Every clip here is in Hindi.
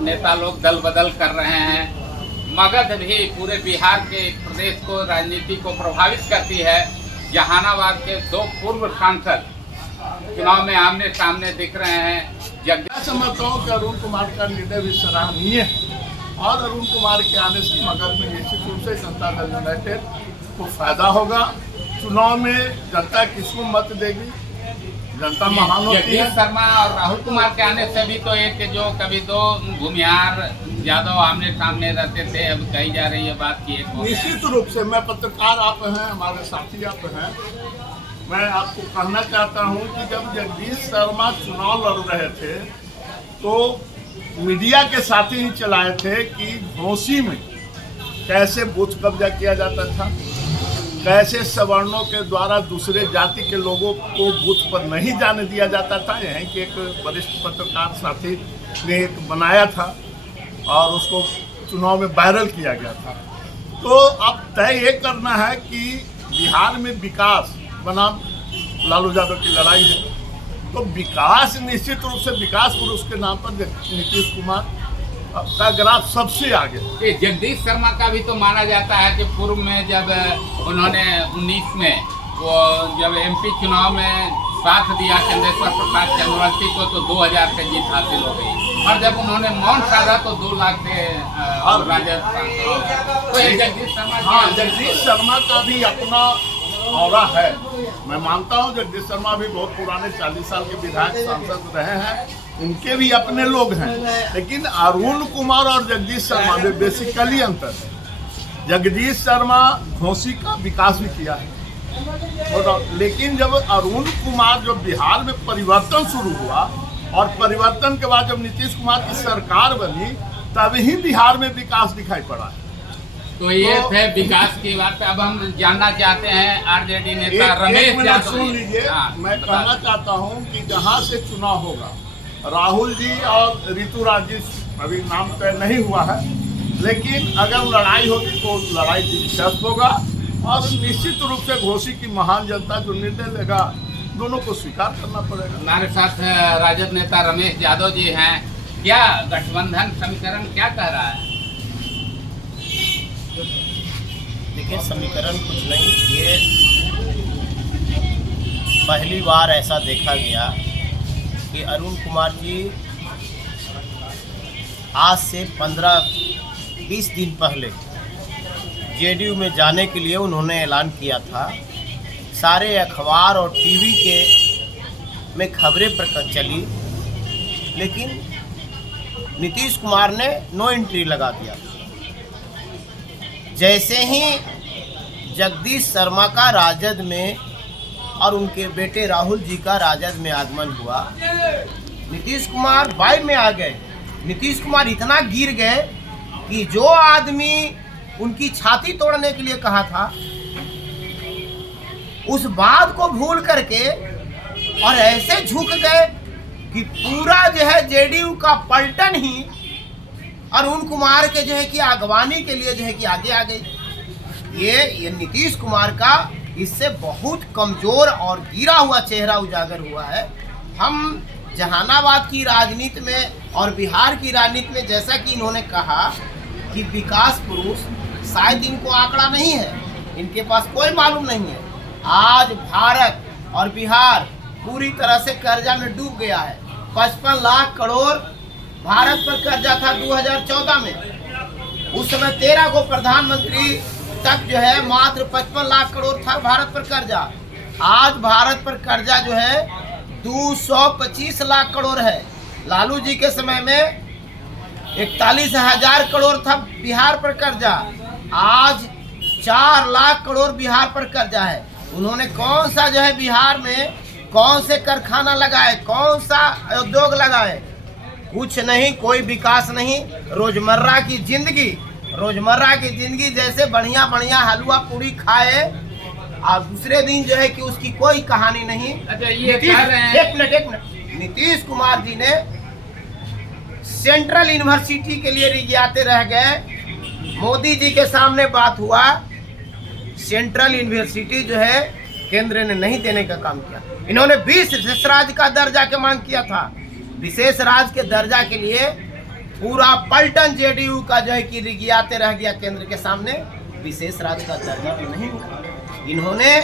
नेता लोग दल बदल कर रहे हैं। मगध भी पूरे बिहार के प्रदेश को, राजनीति को प्रभावित करती है। जहानाबाद के 2 पूर्व सांसद चुनाव में आमने सामने दिख रहे हैं। मैं समझता हूँ कि अरुण कुमार का निर्णय भी सराहनीय है और अरुण कुमार के आने से मगध में निश्चित रूप से जनता दल यूनाइटेड को फायदा होगा। चुनाव में जनता किसको मत देगी, जनता महान होती है। जगदीश शर्मा और राहुल कुमार के आने से भी तो एक जो कभी 2 भूमिहार यादव आमने सामने रहते थे, अब कही जा रही है बात की एक। निश्चित रूप से मैं पत्रकार आप हैं, हमारे साथी आप हैं, मैं आपको कहना चाहता हूं कि जब जगदीश शर्मा चुनाव लड़ रहे थे तो मीडिया के साथ ही चलाए थे कि घोसी में कैसे बूथ कब्जा किया जाता था, कैसे सवर्णों के द्वारा दूसरे जाति के लोगों को बूथ पर नहीं जाने दिया जाता था। यहीं के एक वरिष्ठ पत्रकार साथी ने एक बनाया था और उसको चुनाव में वायरल किया गया था। तो अब तय ये करना है कि बिहार में विकास बनाम लालू यादव की लड़ाई है, तो विकास निश्चित रूप से विकास पुरुष के नाम पर नीतीश कुमार का ग्राफ सबसे आगे। जगदीश शर्मा का भी तो माना जाता है कि पूर्व में जब उन्होंने 19 में वो जब एमपी चुनाव में साथ दिया चंद्रेश्वर प्रसाद चंद्रवंशी को तो 2000 से जीत हासिल हो गई, और जब उन्होंने मौन साधा तो 2 लाख से राजद। तो जगदीश शर्मा का भी अपना औरा है। मैं मानता हूं जगदीश शर्मा भी बहुत पुराने 40 साल के विधायक सांसद रहे हैं, उनके भी अपने लोग हैं, लेकिन अरुण कुमार और जगदीश शर्मा में बेसिकली अंतर है। जगदीश शर्मा घोसी का विकास भी किया है, लेकिन जब अरुण कुमार जब बिहार में परिवर्तन शुरू हुआ और परिवर्तन के बाद जब नीतीश कुमार की सरकार बनी तभी बिहार में विकास दिखाई पड़ा है। तो ये थे विकास की बात। अब हम जानना चाहते हैं आरजेडी नेता रमेश यादव। सुन लीजिए, मैं कहना चाहता हूं कि जहां से चुनाव होगा, राहुल जी और ऋतुराज जी, अभी नाम तय नहीं हुआ है, लेकिन अगर लड़ाई होगी तो लड़ाई दिलचस्प होगा और निश्चित रूप से घोसी की महान जनता जो निर्णय लेगा दोनों को स्वीकार करना पड़ेगा। हमारे साथ राजद नेता रमेश यादव जी हैं। क्या गठबंधन समीकरण क्या कह रहा है? देखिए, समीकरण कुछ नहीं, ये पहली बार ऐसा देखा गया कि अरुण कुमार जी आज से 15-20 दिन पहले जेडीयू में जाने के लिए उन्होंने ऐलान किया था। सारे अखबार और टीवी के में खबरें प्रकट चली, लेकिन नीतीश कुमार ने नो एंट्री लगा दिया। जैसे ही जगदीश शर्मा का राजद में और उनके बेटे राहुल जी का राजद में आगमन हुआ, नीतीश कुमार वाइब में आ गए। नीतीश कुमार इतना गिर गए कि जो आदमी उनकी छाती तोड़ने के लिए कहा था, उस बात को भूल करके और ऐसे झुक गए कि पूरा जो है जेडीयू का पलटन ही अरुण कुमार के जो है कि अगवानी के लिए जो है कि आगे आ गई। ये नीतीश कुमार का इससे बहुत कमजोर और गिरा हुआ चेहरा उजागर हुआ है। हम जहानाबाद की राजनीति में और बिहार की राजनीति में, जैसा कि इन्होंने कहा कि विकास पुरुष, शायद इनको आंकड़ा नहीं है, इनके पास कोई मालूम नहीं है। आज भारत और बिहार पूरी तरह से कर्जा में डूब गया है। 55 लाख करोड़ भारत पर कर्जा था 2014 में। उस समय 13 को प्रधानमंत्री तक जो है मात्र 55 लाख करोड़ था भारत पर कर्जा। आज भारत पर कर्जा जो है 225 लाख करोड़ है। लालू जी के समय में 41,000 करोड़ था बिहार पर कर्जा, आज 4 लाख करोड़ बिहार पर कर्जा है। उन्होंने कौन सा जो है बिहार में कौन से कारखाना लगाए, कौन सा उद्योग लगाए? कुछ नहीं, कोई विकास नहीं। रोजमर्रा की जिंदगी जैसे बढ़िया बढ़िया हलवा पूरी खाए और दूसरे दिन जो है कि उसकी कोई कहानी नहीं। अच्छा, ये कह रहे हैं, एक मिनट, नीतीश कुमार जी ने सेंट्रल यूनिवर्सिटी के लिए रिझाते रह गए। मोदी जी के सामने बात हुआ, सेंट्रल यूनिवर्सिटी जो है केंद्र ने नहीं देने का काम किया। इन्होंने विशेष राज्य का दर्जा की मांग किया था। विशेष राज्य के दर्जा के लिए पूरा पलटन जेडीयू का जो है कि रिगियाते रह गया केंद्र के सामने। विशेष राज्य का दर्जा भी नहीं मिला। इन्होंने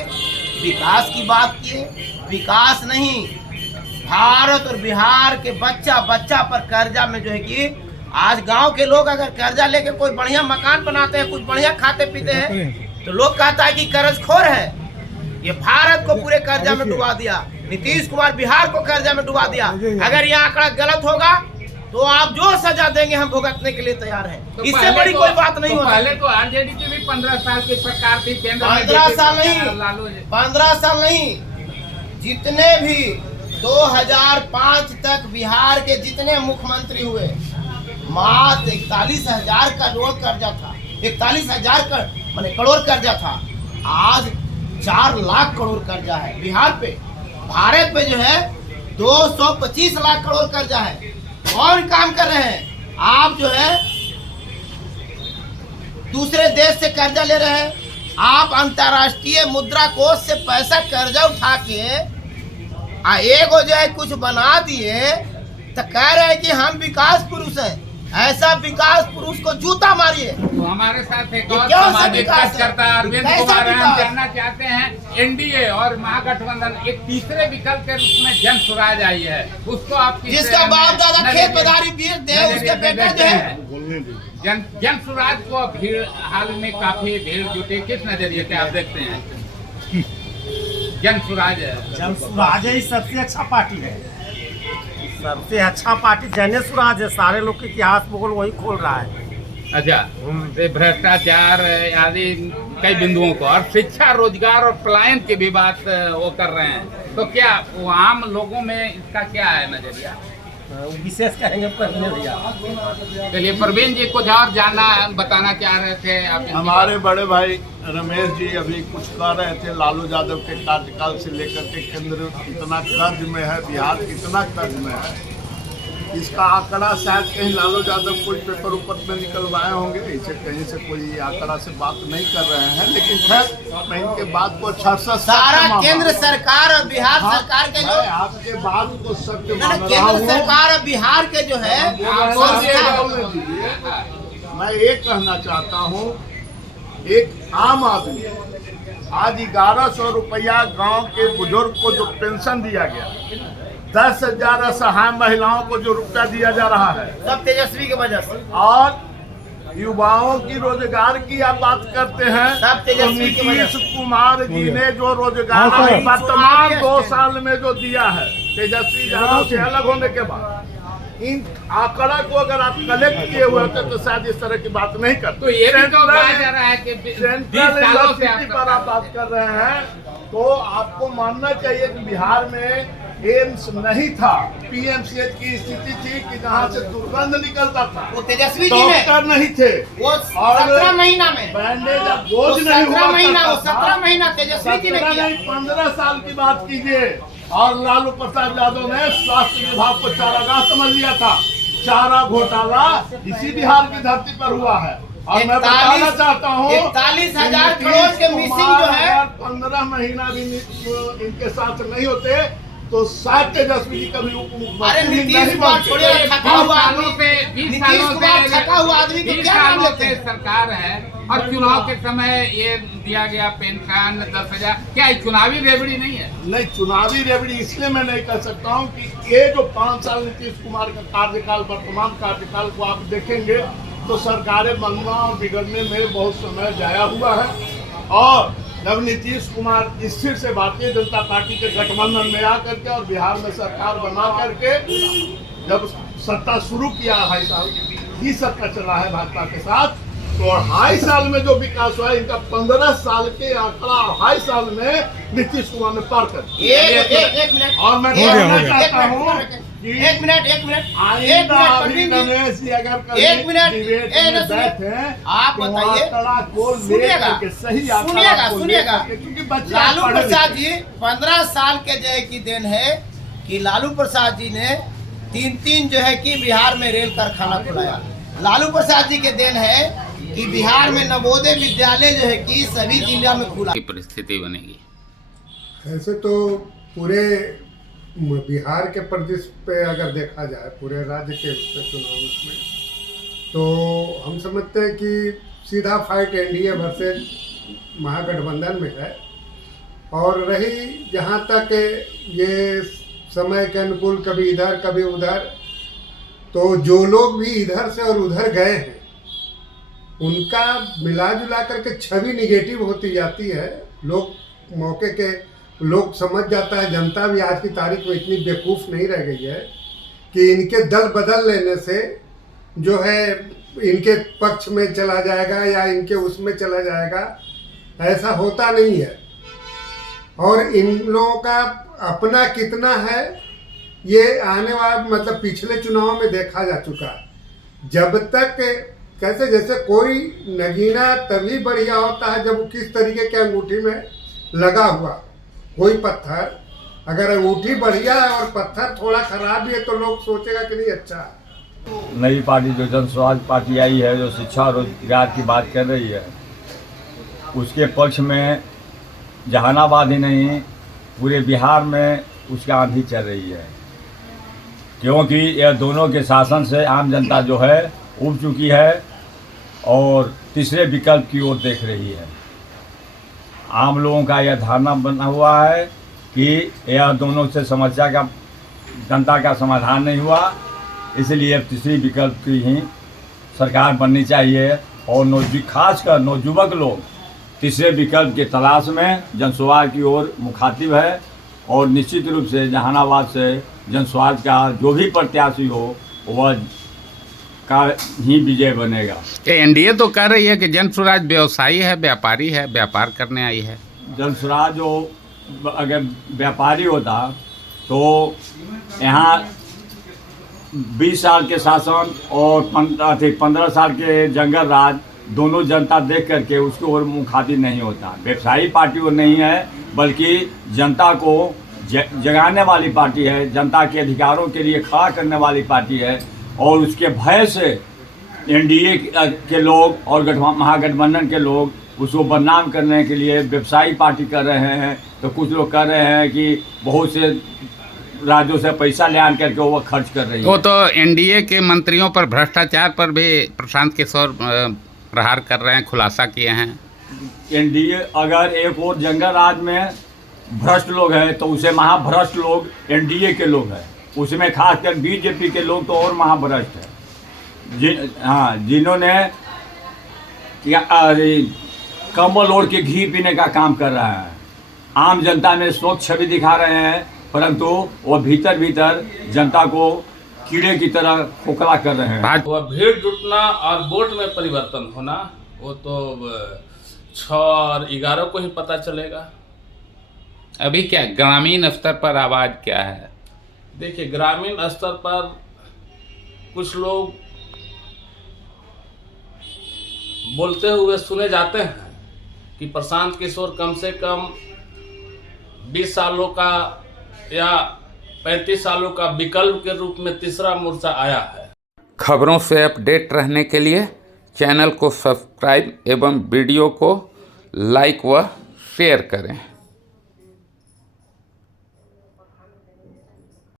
विकास की बात की है, विकास नहीं, भारत और बिहार के बच्चा बच्चा पर कर्जा में जो है कि आज गांव के लोग अगर कर्जा लेके कोई बढ़िया मकान बनाते हैं, कुछ बढ़िया खाते पीते हैं, तो लोग कहता है कि कर्जखोर है। ये भारत को पूरे कर्जा में डुबा दिया, नीतीश कुमार बिहार को कर्जा में डुबा दिया। अगर ये आंकड़ा गलत होगा तो आप जो सजा देंगे हम भुगतने के लिए तैयार हैं। तो इससे बड़ी कोई बात नहीं होती। पहले तो आरजेडी की भी 15 साल की सरकार थी, केंद्र में 15 साल नहीं, लालू 15 साल नहीं, जितने भी 2005 तक बिहार के जितने मुख्यमंत्री हुए, मात्र 41,000 करोड़ कर्जा था। 41,000 करोड़ कर्जा था। आज 4 लाख करोड़ कर्जा है बिहार पे। भारत पे जो है 225 लाख करोड़ कर्जा है। कौन काम कर रहे हैं? आप जो है दूसरे देश से कर्जा ले रहे हैं। आप अंतर्राष्ट्रीय मुद्रा कोष से पैसा कर्जा उठा के एगो जो है कुछ बना दिए तो कह रहे हैं कि हम विकास पुरुष हैं। ऐसा विकास पुरुष को जूता मारिए। तो हमारे साथ एक ये और क्या सामाजिक विकास है? कार्यकर्ता अरविंद कैसा कुमार हम विकास? जानना चाहते हैं, एनडीए और महागठबंधन एक तीसरे विकल्प के रूप में जन स्वराज आई है, उसको आप किस जिसका तरह बाप में दादा खेत बदारी बेच दे, नजरिए उसके से बेटा देखते जो है हैं? जन स्वराज को भीड़ हाल में काफी भीड़ जुटी, किस नजरिए से आप देखते हैं? जन स्वराज है, जन स्वराज ही सबसे अच्छा पार्टी है। सबसे अच्छा पार्टी जन स्वराज है। सारे लोग के इतिहास भूगोल वही खोल रहा है। अच्छा, ये भ्रष्टाचार आदि कई बिंदुओं को, और शिक्षा, रोजगार और पलायन की भी बात वो कर रहे हैं, तो क्या वो आम लोगों में इसका क्या है नजरिया? विशेष कहेंगे पहले भैया। चलिए, प्रवीण जी कुछ और जानना बताना चाह रहे थे आप? हमारे बड़े भाई रमेश जी अभी कुछ कह रहे थे, लालू यादव के कार्यकाल से लेकर के केंद्र कितना कर्ज में है, बिहार कितना कर्ज में है। इसका आंकड़ा शायद कहीं लालू यादव कोई पेपर ऊपर में निकलवाए होंगे, इसे कहीं से कोई आंकड़ा से बात नहीं कर रहे हैं। लेकिन खैर मैं इनके बात को सारा केंद्र सरकार और बिहार सरकार के जो आपके बात को सत्य मान रहा केंद्र हूँ। सरकार और बिहार के जो है मैं एक कहना चाहता हूँ, एक आम आदमी आज 1100 रुपया गांव के बुजुर्ग को जो पेंशन दिया गया, 10,000 असहाय महिलाओं को जो रुपया दिया जा रहा है, सब तेजस्वी की वजह से, और युवाओं की रोजगार की आप बात करते हैं, सब तेजस्वी की वजह नीतीश कुमार जी ने जो रोजगार वर्तमान 2 साल में जो दिया है तेजस्वी यादव से अलग होने के बाद, इन आंकड़ा को अगर आप कलेक्ट किए हुए होते तो शायद इस तरह की बात नहीं करते। तो ये भी तो कहा जा रहा है कि 20 सेंट्रल सालों से यूनिवर्सिटी पर आप बात कर रहे हैं, तो आपको मानना चाहिए कि बिहार में एम्स नहीं था, पीएमसीएच की स्थिति थी कि जहाँ से दुर्गंध निकलता था, वो तेजस्वी जी ने, डॉक्टर नहीं थे, वो 17 महीना में, बैंडेज बोझ वो नहीं हुआ 17 महीना, करता वो 17 था। महीना तेजस्वी जी ने 17 किया। नहीं, 15 साल की बात कीजिए, और लालू प्रसाद यादव ने स्वास्थ्य विभाग को चारागाह समझ लिया था। चारा घोटाला इसी बिहार की धरती पर हुआ है, और मैं बताना चाहता हूँ 41,000 करोड़ के मिसिंग जो है, 15 महीना भी इनके साथ नहीं होते तो शायद तेजस्वी जी कभी उप अरे मुख्यमंत्री नीतीश नहीं कुमार बनते। छोड़िए, थका हुआ आदमी, 20 नीतीश सालों कुमार थका हुआ आदमी को 20 क्या नाम सालों लेते से हैं? सरकार है, और चुनाव के समय ये दिया गया पेंशन 10,000, क्या ये चुनावी रेवड़ी नहीं है? नहीं, चुनावी रेवड़ी इसलिए मैं नहीं कह सकता हूँ कि ये जो 5 साल नीतीश कुमार का कार्यकाल, वर्तमान कार्यकाल को आप देखेंगे तो सरकारें बनना और बिगड़ने में बहुत समय जाया हुआ है। और जब नीतीश कुमार स्थिर से भारतीय जनता पार्टी के गठबंधन में आकर के और बिहार में सरकार बना करके जब सत्ता शुरू किया, 2.5 साल ही सत्ता चला है भाजपा के साथ, तो 2.5 साल में जो विकास हुआ, इनका 15 साल के आंकड़ा 2.5 साल में नीतीश कुमार ने पार कर दिया। एक मिनट, और मैं एक कहना मिनट, चाहता एक हूँ मिनट, कि एक मिनट, एक मिनट, आइंदा अभी प्रवीण जी, रमेश जी अगर कभी एक मिनट, डिबेट ए, में न सुनिए। बैठे आप तो बताइए, आंकड़ा को सुनिएगा, लेकर के सही आंकड़ा सुनिएगा, को सुनिएगा। लेकर के, क्योंकि बच्चे लालू पढ़े प्रसाद लिखे। जी 15 साल के जो है की देन है कि लालू प्रसाद जी ने 3 जो है कि बिहार में रेल कारखाना खुलाया। लालू प्रसाद जी के देन है कि बिहार में नवोदय विद्यालय जो है कि सभी जिला में खुला। की परिस्थिति बनेगी? ऐसे तो पूरे बिहार के प्रदेश पे अगर देखा जाए, पूरे राज्य के चुनाव में तो हम समझते हैं कि सीधा फाइट एनडीए वर्सेस महागठबंधन में है। और रही जहाँ तक ये समय के अनुकूल कभी इधर कभी उधर, तो जो लोग भी इधर से और उधर गए हैं उनका मिला जुला करके छवि निगेटिव होती जाती है। लोग मौके के लोग समझ जाता है, जनता भी आज की तारीख में इतनी बेवकूफ़ नहीं रह गई है कि इनके दल बदल लेने से जो है इनके पक्ष में चला जाएगा या इनके उसमें चला जाएगा, ऐसा होता नहीं है। और इन लोगों का अपना कितना है ये आने वाला मतलब पिछले चुनाव में देखा जा चुका है। जब तक कैसे जैसे कोई नगीना तभी बढ़िया होता है जब किस तरीके के अंगूठी में लगा हुआ कोई पत्थर, अगर अंगूठी बढ़िया है और पत्थर थोड़ा खराब भी है तो लोग सोचेगा कि नहीं अच्छा है। नई पार्टी जो जन स्वराज पार्टी आई है, जो शिक्षा और रोजगार की बात कर रही है, उसके पक्ष में जहानाबाद ही नहीं पूरे बिहार में उसकी आंधी चल रही है, क्योंकि यह दोनों के शासन से आम जनता जो है उब चुकी है और तीसरे विकल्प की ओर देख रही है। आम लोगों का यह धारणा बना हुआ है कि यह दोनों से समस्या का जनता का समाधान नहीं हुआ, इसलिए अब तीसरी विकल्प की ही सरकार बननी चाहिए। और खासकर नौजुवक लोग तीसरे विकल्प के तलाश में जनस्वार्थ की ओर मुखातिब है और निश्चित रूप से जहानाबाद से जनस्वार्थ का जो भी प्रत्याशी हो वह का ही विजय बनेगा। एनडीए तो कह रही है कि जन स्वराज व्यवसायी है, व्यापारी है, व्यापार करने आई है। जन स्वराज जो अगर व्यापारी होता तो यहाँ 20 साल के शासन और 15 साल के जंगल राज दोनों जनता देख करके उसकी ओर मुखातिब नहीं होता। व्यवसायी पार्टी वो नहीं है, बल्कि जनता को जगाने वाली पार्टी है, जनता के अधिकारों के लिए खड़ा करने वाली पार्टी है। और उसके भय से एनडीए के लोग और महागठबंधन के लोग उसको बदनाम करने के लिए व्यवसायी पार्टी कर रहे हैं। तो कुछ लोग कह रहे हैं कि बहुत से राज्यों से पैसा ले आन करके वो खर्च कर रही है। वो तो एनडीए के मंत्रियों पर भ्रष्टाचार पर भी प्रशांत किशोर प्रहार कर रहे हैं, खुलासा किए हैं। एनडीए अगर एक और जंगल राज में भ्रष्ट लोग हैं तो उसे महाभ्रष्ट लोग एनडीए के लोग हैं, उसमें खासकर बीजेपी के लोग तो और महाभ्रष्ट हैं, जिन्होंने कंबल ओढ़ के घी पीने का काम कर रहा है। आम जनता में स्वच्छ छवि दिखा रहे हैं, परंतु वो भीतर भीतर जनता को कीड़े की तरह खोखला कर रहे हैं। वह भीड़ जुटना और वोट में परिवर्तन होना वो तो 6 और 11 को ही पता चलेगा। अभी क्या ग्रामीण स्तर पर आवाज क्या है? देखिए, ग्रामीण स्तर पर कुछ लोग बोलते हुए सुने जाते हैं कि प्रशांत किशोर कम से कम 20 सालों का या 35 सालों का विकल्प के रूप में तीसरा मोर्चा आया है। खबरों से अपडेट रहने के लिए चैनल को सब्सक्राइब एवं वीडियो को लाइक व शेयर करें।